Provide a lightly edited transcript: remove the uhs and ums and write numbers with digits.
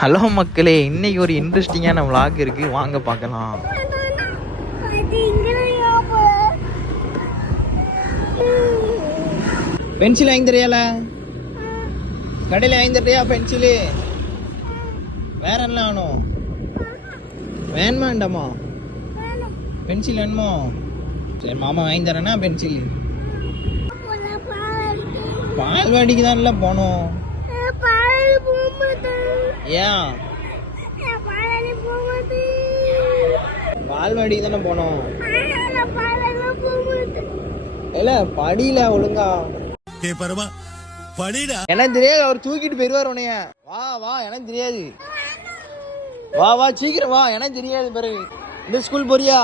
Hello மக்களே, இன்னைக்கு ஒரு இன்ட்ரெஸ்டிங்கான vlog இருக்கு, வாங்க பார்க்கலாம். பென்சில் வாங்கி தரியால? கடையில் வாங்கி தரியா பென்சிலு? வேற என்ன வேணும்? வேணுமா வேண்டாமா? பென்சில் வேணுமா? சரி மாமா வாங்கி தரேன்னா பென்சில். பால்வாடிக்கு தான்ல போனோம். ஏன் பால்வாடிக்கு தானே போனோம்? இல்ல படியில ஒழுங்கா எனக்கு தெரியாது, அவர் தூக்கிட்டு போயிருவார் உனைய. வா வா, எனக்கு தெரியாது. வா வா சீக்கிரம் வா, எனக்கு தெரியாது. பிறகு இந்த ஸ்கூல் போறியா?